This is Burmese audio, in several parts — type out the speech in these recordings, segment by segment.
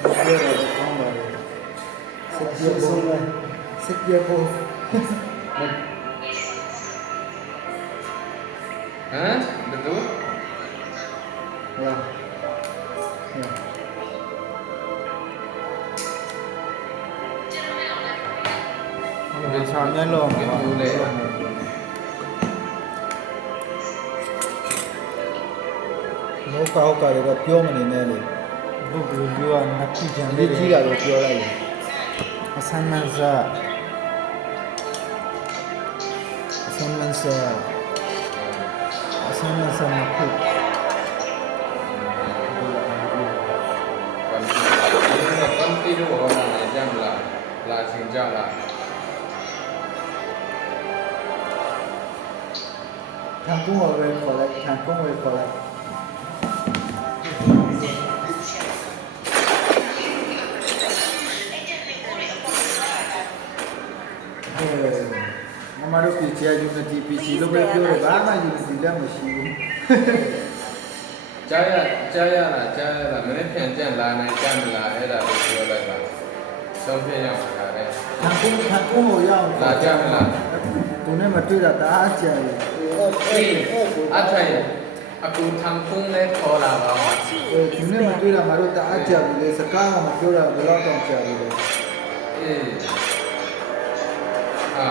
ပြောတယ်ကောင်းပါလေစစ်ပြေဖို့စစ်ပြေဖို့ဟမ်ဘယ်လို ဟာဒီချာမျက်လုံးမှာဘူးလေ လောကဟုတ်ကလည်းပြောမနေနဲ့လေဘုရားပြောတာနှစ်ခုကြံလေးကြီးတာတော့ပြောလိုက်အဆန်းမန်းစားအဆန်းမန်းစားနှစ်ခုวันที่ดูว่าอะไรจำละลาชิงจ้าละ ทางกุ้งเอาไปขออะไรทางกุ้งเอาไปขออะไรမမတို့ပြည်ချာ Unity PC လို့ပဲပြောတယ်ဘာမှ Unity လက်မရှိဘူး ကြားရလားမင်းပြန်ကြံလာနိုင်ကြမလားအဲ့ဒါကိုပြောလိုက်ပါဆုံးဖြတ်ရမှာလေ ทางกุ้งကိုရအောင် လာကြမလား သူနဲ့မတွေ့တာတအားကြံတယ် အေးအထိုင်အခုทำกุ้งလဲခေါ်လာပါမှာ သူနဲ့မတွေ့တာငါတို့တအားကြပြီလေစကားကမပြောတာဘယ်တော့တောင်ကြပြီလေ အေးအာ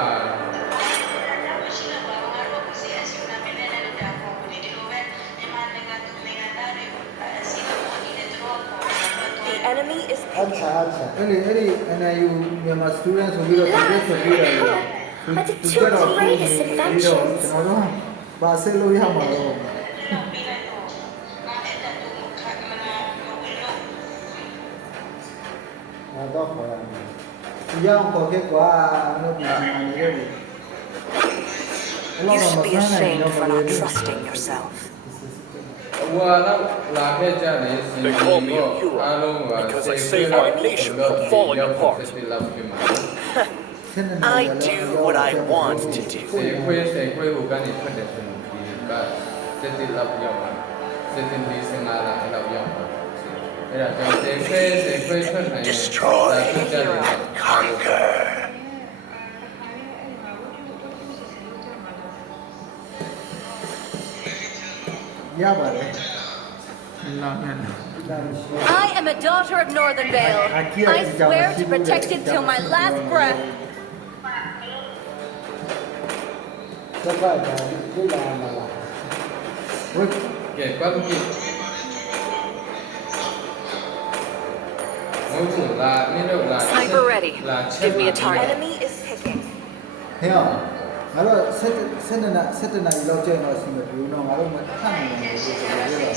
The enemy is အချာအဲ့ဒီ NIU မြန်မာ student ဆိုပြီးတော့ဒီလိုဆိုပြီးတော့သူကတော့ကျွန်တော်တို့ဘာဆက်လို့ရမှာတော့တော့ခေါ်ရတယ်ရအောင်ခေါ်ခဲ့ကွာလို့ပြန်နေရတယ် You should be ashamed for not trusting yourself. ဟိုတော့လာခဲ့ကြတယ်စီကိုအားလုံးက because I saved our nation from falling apart. I do what I want to do. စေခွေးဟိုကနေထွက်တယ်ဆိုရင်ဒီကစစ်တီလောက်ရောက်မှာစစ်တီလေးစင်လာတာအဲ့လောက်ရောက်မှာအဲ့ဒါကြောင့်စေခွေးထွက်နိုင် Destroy and conquer. ရပါတယ်လာမယ် I am a daughter of Northern Vale. I swear to protect it till my last breath. စကားတယ်ဒီလာမလားဝတ် ကဲပတ်ပြီမဟုတ်ဘူးလာမင်းတို့လာ Sniper ready. လာ Give me a target. Enemy is picking. ဟဲ့ငါတို့7နာရီလောက်ကျရင်တော့စီမဘူးနော်ငါတို့မထနိုင်ဘူးလို့ပြောတော့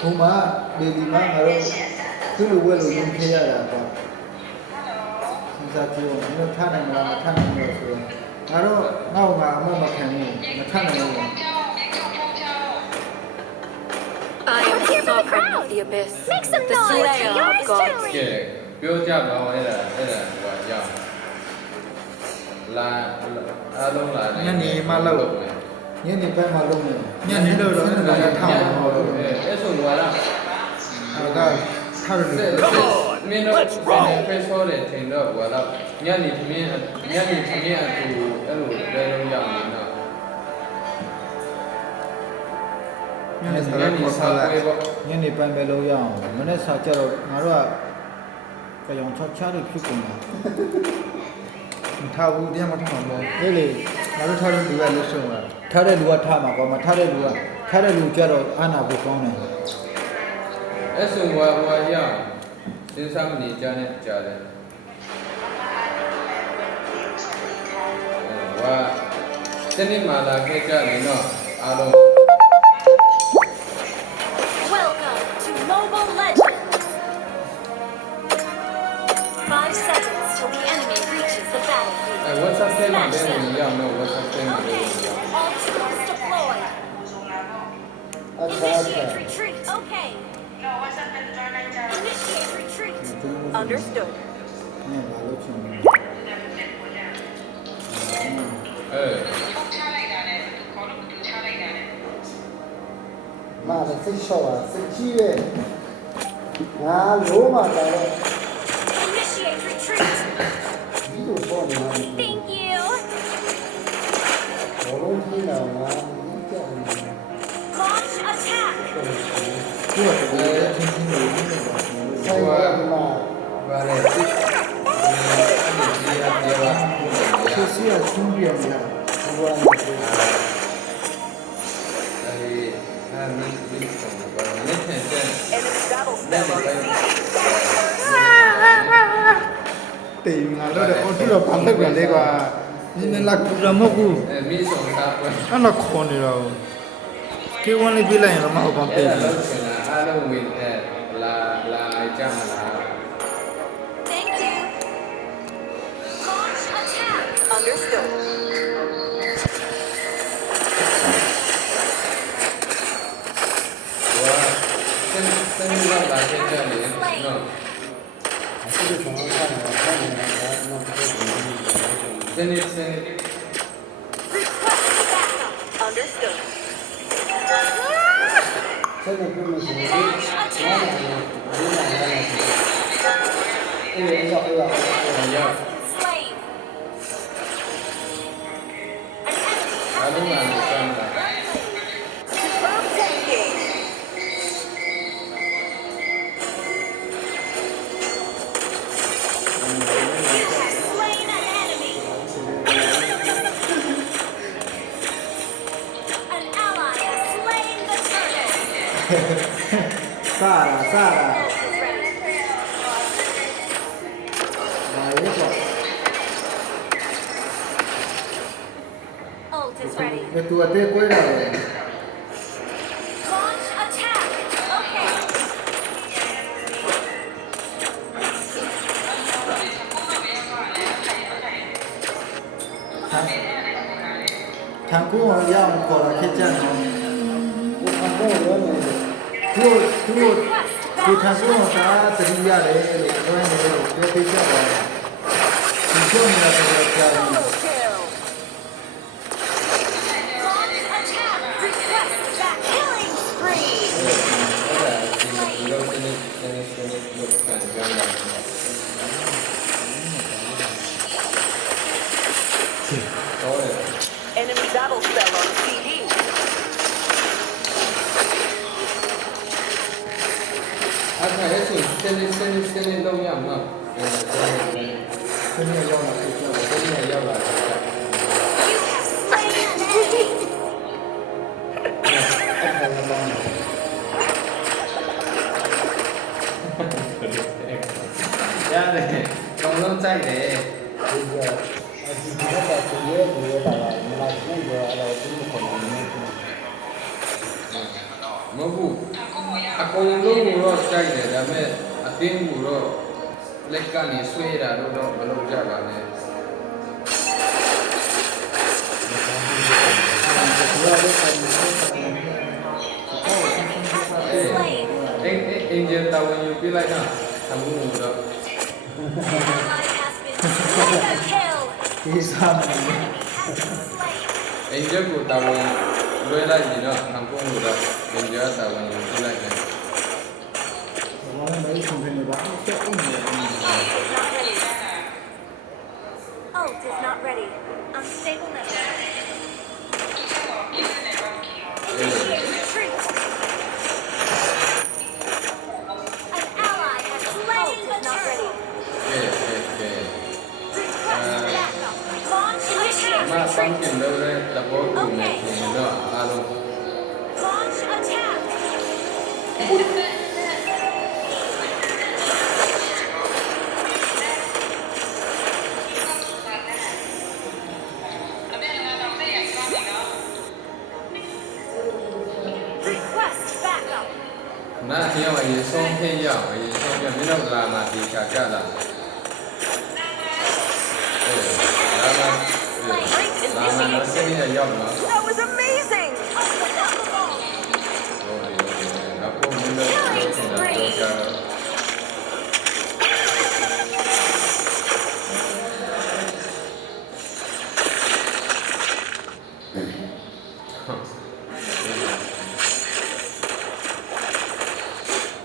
ဘုံမှာဒေဒီမှာငါတို့သူ့လိုဝဲလို့ရုံးခဲ့ရတာပေါ့စဉ်းစားကြည့်ဦးမင်းထနိုင်မလားမထနိုင်ဘူးဆိုတော့ငါတို့ငါအမမခံဘူးမထနိုင်ဘူး I am the sovereign of the abyss. Make some The noise. slayer You're of gods. ကဲပြောကြပါဦးအဲ့ဒါဟိုရောက်လာအားလုံးလာညနေပိုင်းမှာလုပ်မယ်ညနေလို့တော့7နာရီထားမှာဟောလို့ အဲ့ဆိုတော့လား အဲ့ဒါထားရလို့ မင်းတို့ဖေးဆိုးတယ်ထင်တော့ဘာလို့ညနေသမင်းအတူအဲ့လိုလဲလုံးရအောင်နော် ညနေစာခေါ်ထားလိုက်ညနေပိုင်းပဲလို့ရအောင်မနေ့စာကြတော့ငါတို့ကကြောင်ချားလို့ဖြစ်ကုန်တာမထားဘူးတရားမထားမှာပေါ့လေငါတို့ထားတဲ့လူကလွတ်ဆုံးလာထားတဲ့လူကထားမှာပေါ့မထားတဲ့လူကြတော့အာနာဖို့ကောင်းတယ် အဲ့ဆိုတော့ရအောင်စဉ်းစားမနေကြနဲ့ကြားတယ်ဝါတနေ့မှလာခဲ့ကြတယ်နော်အားလုံး Welcome to Mobile Legends. 5 seconds till the enemy reaches the battlefield. အဲ့ WhatsApp ထဲမှာလည်းရအောင်နော် WhatsApp ထဲမှာလည်း All troops deployed. အချာ Initiate retreat. Okay. Initiate retreat. Understood. ညလာလို့ချင်တယ် အဲ့ မာလည်းစိတ်လျှော့ပါစိတ်ကြီးပဲ ငါလုံးမှာတော့ Initiate retreat. ဒီလိုပေါ်နေမှာ Thank you. ဘောလုံးကြီးလာငါဒီကြောင်နေ Launch attack. သူကတည်းကချင်းချင်းလေးနေပါဆိုင်ကမှာ ဘာလဲဒီဒီရပြပါ ဆေးစီးအချင်းပြန်လာဘောလုံးကို အဲ့မင်းဆုံးဘာလဲနဲ့တဲ့ Enemy battle နဲ့ spell ပဲ on CD. တေးငါတော့အော်တူတော့ဘာလုပ်ကြလဲကွာနင်းလာကူရမကူ အဲ့မင်းဆုံးတာပွဲ အဲ့တော့ခေါ်နေတော့ကေဝန်လေးပြလိုက်ရင်တော့မဟုတ်ကောင်း အဲ့ တေး ဒါ ပြီ လို့ဆိုတာအားလုံးဝင်လာကြမလား Thank you. Launch attack. Understood. ဝါစင်လောက်လာခဲ့ကြတယ်နော် အခုဒီကောင်ကလည်းဆောင်းနေတာတော့တော့ စနေ Request backup. Understood. ဆက်နေပြမယ်ဆိုရင် Launch attack. အေးရောက် ရောက် Slain. An enemy အားလုံးလာကြမလား Superb tanking. You have slain an enemy. An ally has slain the turtle. စားတာ Ult is ready. ဒါလေးပေါ့ Ult is ready. ဘယ်သူအသေးကွဲတာလဲ Launch attack. Okay. ทางกู้ของยาวขอละแค่จ้างเนาะทางกู้ร้อนเลยသူทางกู้ของตาตรีရတယ်လို့ပြောနေတယ်ပြောပြကြပါလားဒီကြောင့်လည်းပြောကြတယ် Double kill. Launch attack. Request back. Killing spree. အဲ့ဒါဒီလိုစနေလို့ပြန်ကြလာ တော့ Enemy battle spell on CD. အဲ့ဒါရဲ့စနေလုံးရမှာအဲ့ဒါ ဆင်းရဲရောက်လာပြကြတယ် စနေရောက်လာတယ် You have slain an enemy. ရတယ်ကောင်းလုံးကြိုက်တယ် ဒီကအဒီကတော့ဆင်းရဲတွေလာတာမလားဆင်းရဲအဲ့တော့ဒီကိုခေါ်နေတယ် မဟုတ်ဘူးအကုန်လုံးကိုတော့ကြိုက်တယ်ဒါပေမဲ့အတင်းကိုတော့လက်ကနေဆွဲတာတော့မလုပ်ကြပါနဲ့ Slain. အင်ဂျင်တာဝန်ယူပြလိုက်တာသမှုတော့ Ally has been mega kill. ဒီစားမယ် Slain. အင်ဂျင်ကိုတာဝန်လွှဲလိုက်ပြီးတော့သမှုတော့အင်ဂျင်တာဝန်ယူပြလိုက်တယ် ဘာလဲမဲရှင်နေပါဆက်အောင်နေတယ် Ult is not ready. Unstable network. Initiate retreat. An ally has slain the turtle. ကဲ Request backup. Launch မ attack. ပန်းကျင်လို့တဲ့သဘောတူနေတယ်တော့အားလုံး Launch attack. Request backup. နားပြောင်းရင်ဆုံးဖြတ်ရအောင်ရင်ဆုံးဖြတ်မင်းတို့လာမှဒီချာကြလာလာမှစနေရောက်မှာ That was amazing. အခုမင်းတို့တော့ကြတော့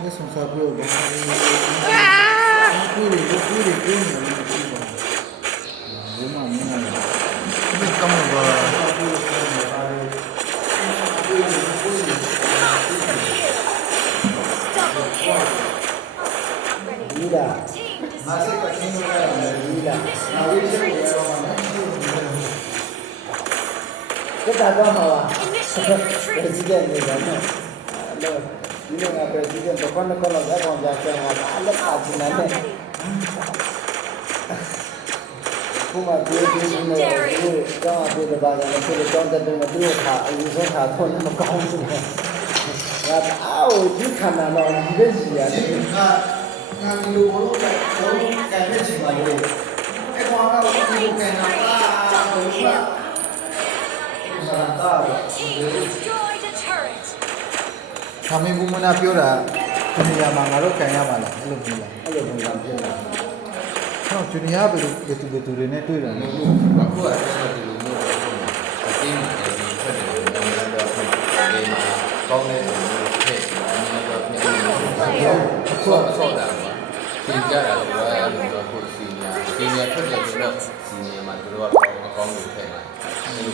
นี่สงสารเพื่อนบ้าง ဒီလားငါစိတ်ကရှင်းလို့ရတယ်ဒီလားငါဝိစိတ်ကိုရောမှာကတတော့မှာပါpresident နေတာနော်အဲ့တော့ဒီလိုငါ president တော့ဘာနဲ့ကောလောက်အောင်ကြာချင်တာအလက်အချင်းနဲ့ခုမှပြေးနေတယ်ဒီတော့ပြေးတဲ့ဘာသာနဲ့ပြေးတော့တဲ့တဲ့သူ့ခါအယူဆုံးခါတော့မကောင်းဘူးငါအော်ဒီခန္ဓာတော့ဒီလိုစီရတယ်ငါဒီလိုဘလို့တော့ကြိုင်နေချင်ပါလေအဲ့ကောင်ကတော့ဒီလိုကန်တာဘုရားသာတာ Destroyed a turret. ဆာမင်းဘုမနာပြောတာဒီနေရာမှာငါတို့ကန်ရပါလားအဲ့လိုပြောတာအဲ့လိုပုံစံပြောတာဟောဂျူနီယာဘယ်လိုတွေနဲ့တွေ့တယ်လဲ အခုကကျွန်တော်ဒီလိုမျိုးအတင်းနဲ့ဖက်တယ်တော့ဖက်တယ်မှာကောင်းတဲ့ပုံမျိုးထည့်တော့ဖက်တယ်အခုဆော့တာပါသင်ကြတာဆိုတော့အဲ့လိုတော့ကိုစီနီယာထွက်တယ်ဆိုတော့စီနီယာမှာတို့ကအကောင်းကိုထည့်လိုက်အဲ့လို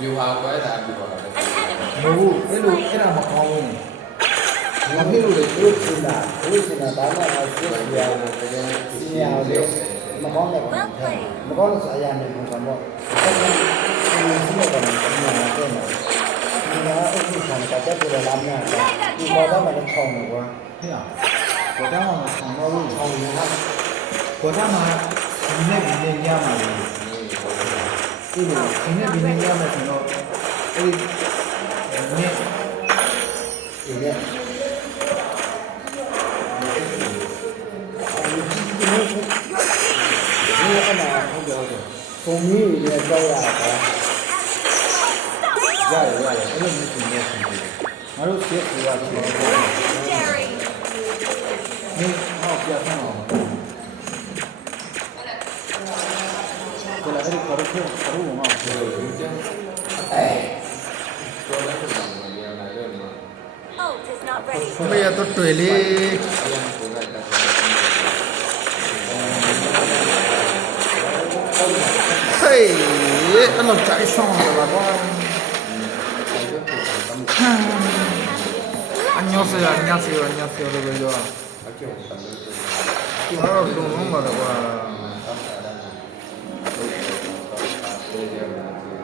မျိုးဟာကွဲတာပြီးတော့လည်း မဟုတ်အဲ့လိုအဲ့ဒါမကောင်းဘူးငါမေးလို့လေတို့စင်တာဒါမှမဟုတ်စစ်စရာကိုတကယ်စီညာလေမကောင်းတဲ့ကောင်မကောင်းလို့ဆိုအရာနဲ့ပုံစံပေါ့အဲ့ဒါကိုစီညာတယ်စီညာတယ်နော်ဒီမှာအခုဆန်တာတက်တယ်လာမြတ်ဒီပေါ်တော့မလည်းခေါင်းတော့ကွာဟဲ့ပေါ်တော့မှဆောင်းတော့လို့ခေါင်းရတာပေါ်တော့မှဒီနေ့ဒီနေ့ညမှာလေဒီနေ့ဒီနေ့ညမှာဆိုတော့အဲ့ဒီနေ့ဒီနေ့ပုံမီးတွေကြောက်ရတာရတယ်အဲ့လိုမျိုးရှင်နေရှင်တယ်ငါတို့ရှေ့ကပြောဖြစ်တယ် Legendary. 你好，不要看哦。过来，这里搞的挺，搞的我嘛。哎， တော့လည်းပုံမှန်ရလာတော့မှာ Ult is not ready. 我们也都对哩。 အရင်ကတည်းက 嘿，那老宅上了吧？我。안녕하세요, 안녕하세요, 안녕하세요, 여러분들. 바로 너무 많아.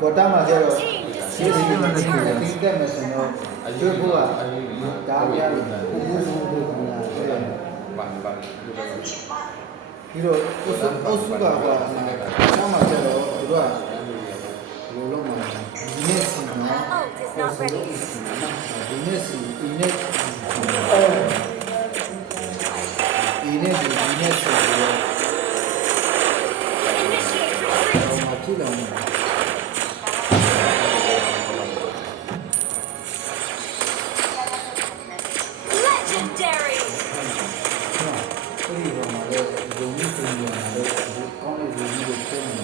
고다마 제로. 지금은 딩때면서 저거가 다음이야. 이거 어수가 고다마 제로 그거 로로만 비즈니스나 Ult is not ready. 비즈니스 비즈니스 맞지도 않아. Legendary. 그리고 말에 용이 중요한 말에 거기 용이를 때문에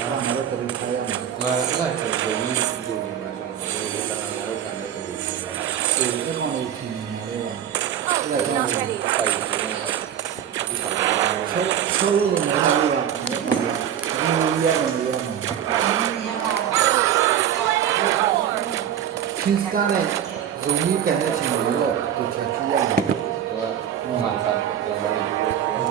나랑 말을 타야 돼. ငါအဲ့ဒါကိုဒီလိုမှာကျွန်တော်တို့ကလည်းတော့ခံတယ် 그 거기 팀이 말이야. Ult is not ready. 서울은 말이야. 킹스탄에 용이 가는 친구로 또 찾기야. တော့မှန်တာကျွန်တော်တို့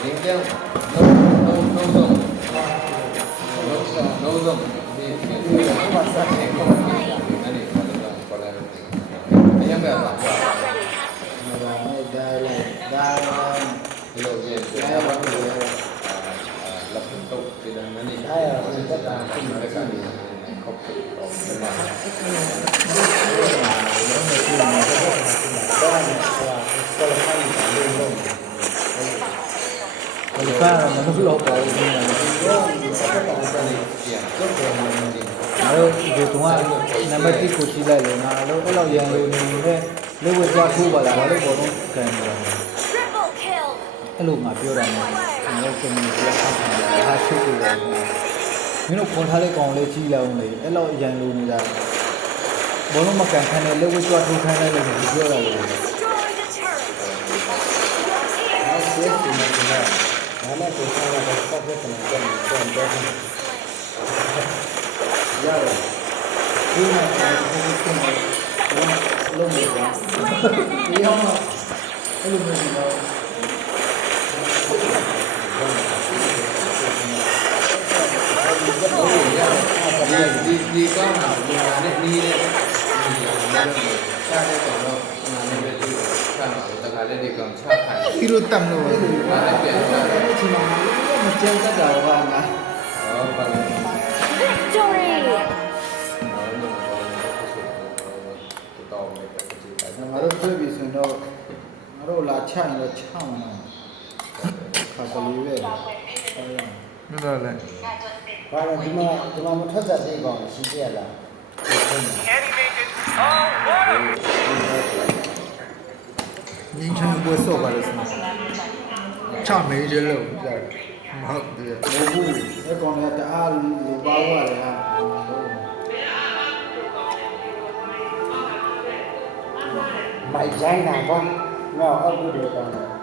ဒီကြောင်လုံးစုံဒီဘာသာရေးကိုအဲ့ဒီဘာသာအရင်က Ult is not ready.ဒီလိုရဲ့ဒါမှမဟုတ်လက်တော့ဒီလိုမျိုးနေဒါရတဲ့တာကိုလည်းကလည်းခေါပ်တော့တယ်မှာ Qualificare non lo può Alo, về tung ai, nằm bên tí của chị lại rồi mà alo, cái lò giang rồi mình về, lấy về qua thu vào là alo bỏ nó kèm rồi, Triple kill. cái lùm mà tiêu rằng alo cho mình sẽ không phải hai số rồi, nếu nó còn thay lấy còn lấy chi là ông này, cái lò giang rồi này là, ဘောလုံးမကန်ခံတဲ့လက်ဝဲကျွတ်ထိုးခံတဲ့လို့ပြောတာလေ Destroyed a turret. နောက်ကျေးဇူးတင်တယ်။နားနဲ့ကိုစားရတဲ့စောက်တဲ့ကနေပြန်ပြန်ပြန်ရတယ်ဒီမှာလုံးနေ You ပါ have slain an ဒီ enemy. အောင်အဲ့လိုမျိုးတော့ ဒီကောင်းတာဒီဟာနဲ့နီးတဲ့ဒီဟာနဲ့ရှားတဲ့ကောင်တော့ငါလည်းပဲဒီချမ်းတော့တခါလေးဒီကောင်ချခိုင်းတယ် ဟီရိုတမ်လို့ ငါလည်းပြန်ချတယ် အဲ့ဒီမှာမကျန်တတ်တာကငါ ဟောပါလား Victory! တော်မယ်ကြည့်ပါ ငါတို့တွေ့ပြီဆိုတော့ငါတို့လာချရင်တော့ချအောင်နော်ခါကလေးပဲ မတော်လဲ ဘာလဲဒီမှာမထွက်ကြသေးပါဘူးရှိသေးရလား ငင်းချင်ပွဲဆော့ပါလို့ဆိုချမေးကြလို့ကြာမဟုတ်ဘူးအဲ့ကောင်ကတအားလိုပါဝရတယ်ဟာ မိုက်ဆိုင်တာပေါ့ငါအောက်ဘူးတွေကောင်းတယ်